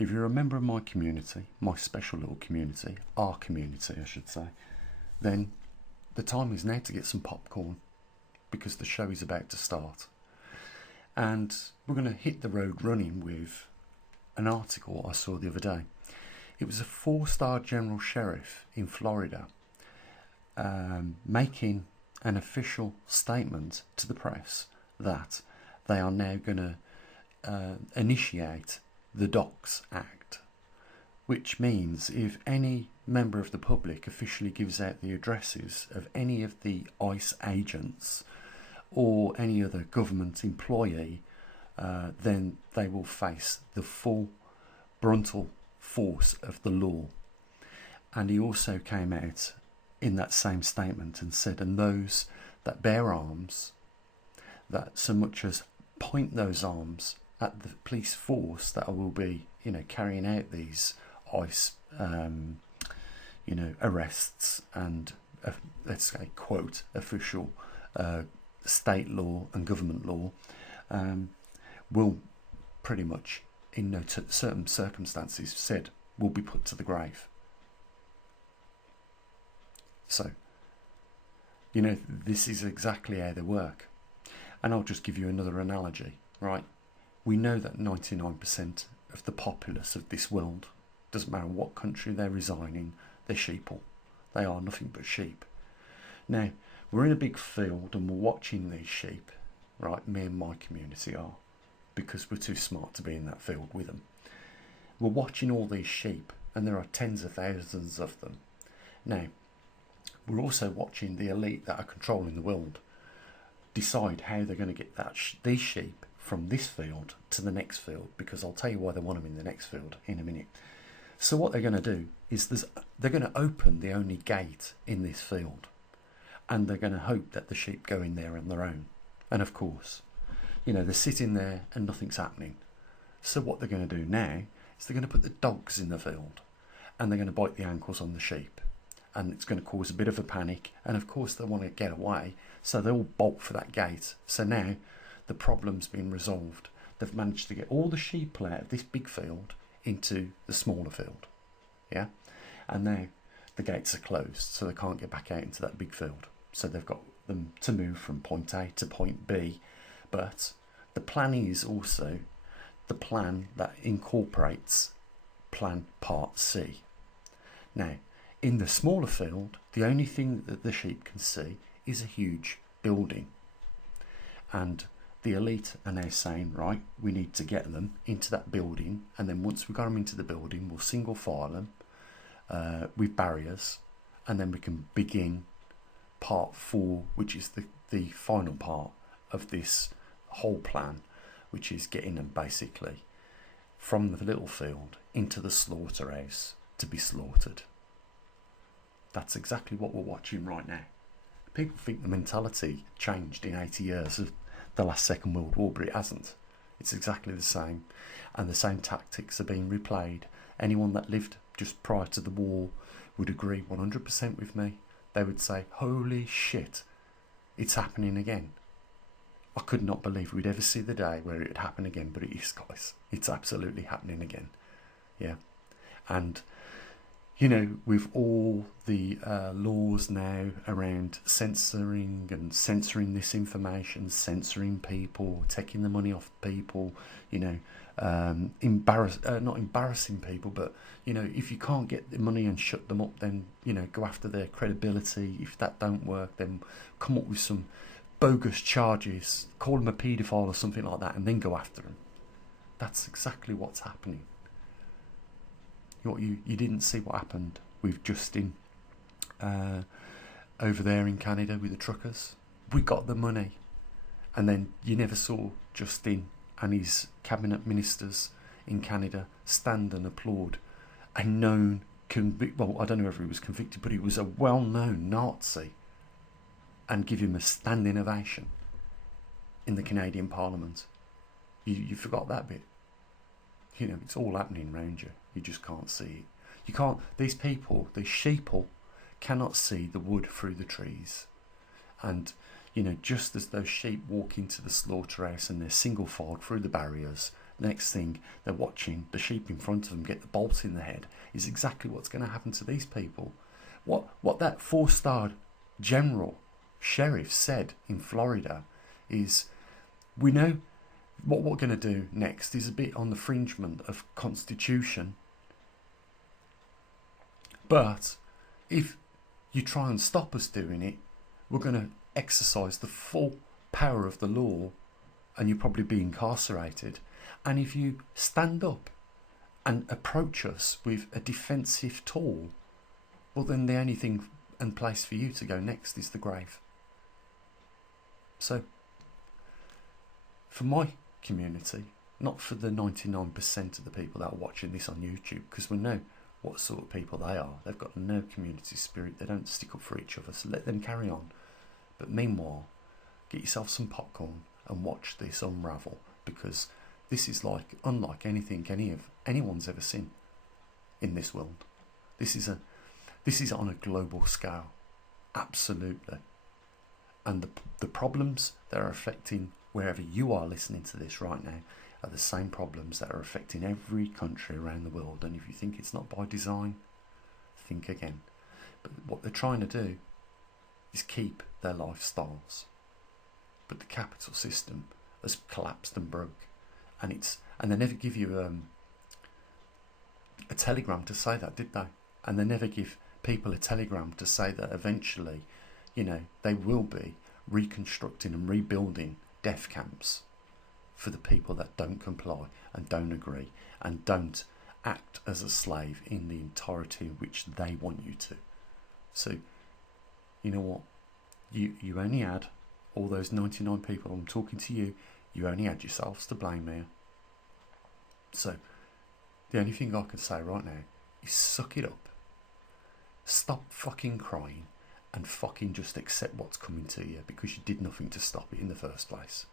If you're a member of my community, my special little community, our community I should say, then the time is now to get some popcorn, because the show is about to start. And we're going to hit the road running with an article I saw the other day. It was a 4-star general sheriff in Florida making an official statement to the press that they are now going to initiate the Docs Act, which means if any member of the public officially gives out the addresses of any of the ICE agents or any other government employee, then they will face the full brutal force of the law. And he also came out in that same statement and said, and those that bear arms, that so much as point those arms at the police force that will be, carrying out these ICE, arrests and, let's say, quote, official state law and government law, will pretty much, in certain circumstances, said, will be put to the grave. So, this is exactly how they work. And I'll just give you another analogy, right? We know that 99% of the populace of this world, doesn't matter what country they reside in, they're sheeple. They are nothing but sheep. Now, we're in a big field and we're watching these sheep, right? Me and my community are, because we're too smart to be in that field with them. We're watching all these sheep, and there are tens of thousands of them. Now, we're also watching the elite that are controlling the world decide how they're going to get these sheep from this field to the next field, because I'll tell you why they want them in the next field in a minute. So what they're going to do is they're going to open the only gate in this field, and they're going to hope that the sheep go in there on their own. And of course, they're sitting there and nothing's happening. So what they're going to do now is they're going to put the dogs in the field, and they're going to bite the ankles on the sheep, and it's going to cause a bit of a panic, and of course they want to get away, so they all bolt for that gate. So now the problem's been resolved. They've managed to get all the sheep out of this big field into the smaller field, yeah, and now the gates are closed, so they can't get back out into that big field. So they've got them to move from point A to point B. But the plan is also the plan that incorporates plan part C. Now, in the smaller field, the only thing that the sheep can see is a huge building. And the elite are now saying, right, we need to get them into that building, and then once we've got them into the building, we'll single file them with barriers, and then we can begin part 4, which is the final part of this whole plan, which is getting them basically from the little field into the slaughterhouse to be slaughtered. That's exactly what we're watching right now. People think the mentality changed in 80 years of the last Second World War, but it hasn't. It's exactly the same, and the same tactics are being replayed. Anyone that lived just prior to the war would agree 100% with me. They would say, holy shit, it's happening again. I could not believe we'd ever see the day where it would happen again, but it is, guys. It's absolutely happening again. Yeah. And, with all the laws now around censoring this information, censoring people, taking the money off people, not embarrassing people, but, if you can't get the money and shut them up, then, go after their credibility. If that don't work, then come up with some bogus charges, call him a paedophile or something like that, and then go after him. That's exactly what's happening. You didn't see what happened with Justin over there in Canada with the truckers. We got the money, and then you never saw Justin and his cabinet ministers in Canada stand and applaud a known well, I don't know if he was convicted, but he was a well-known Nazi, and give him a standing ovation in the Canadian Parliament. You forgot that bit. It's all happening around you. You just can't see it. You can't. These people, these sheeple, cannot see the wood through the trees. And just as those sheep walk into the slaughterhouse and they're single filed through the barriers, Next thing, they're watching the sheep in front of them get the bolt in the head. Is exactly what's going to happen to these people. What that 4-star general sheriff said in Florida is, we know what we're going to do next is a bit on the fringement of Constitution, but if you try and stop us doing it, we're going to exercise the full power of the law and you'll probably be incarcerated. And if you stand up and approach us with a defensive tool, well then the only thing and place for you to go next is the grave. So, for my community, not for the 99% of the people that are watching this on YouTube, because we know what sort of people they are. They've got no community spirit, they don't stick up for each other, so let them carry on. But meanwhile, get yourself some popcorn and watch this unravel, because this is unlike anything anyone's ever seen in this world. This is on a global scale, absolutely. And the problems that are affecting wherever you are listening to this right now are the same problems that are affecting every country around the world. And if you think it's not by design, think again. But what they're trying to do is keep their lifestyles. But the capital system has collapsed and broke. And they never give you a telegram to say that, did they? And they never give people a telegram to say that eventually, they will be reconstructing and rebuilding death camps for the people that don't comply and don't agree and don't act as a slave in the entirety in which they want you to. So, you know what? You only had all those 99 people. I'm talking to you. You only had yourselves to blame here. So, the only thing I can say right now is suck it up. Stop fucking crying and fucking just accept what's coming to you, because you did nothing to stop it in the first place.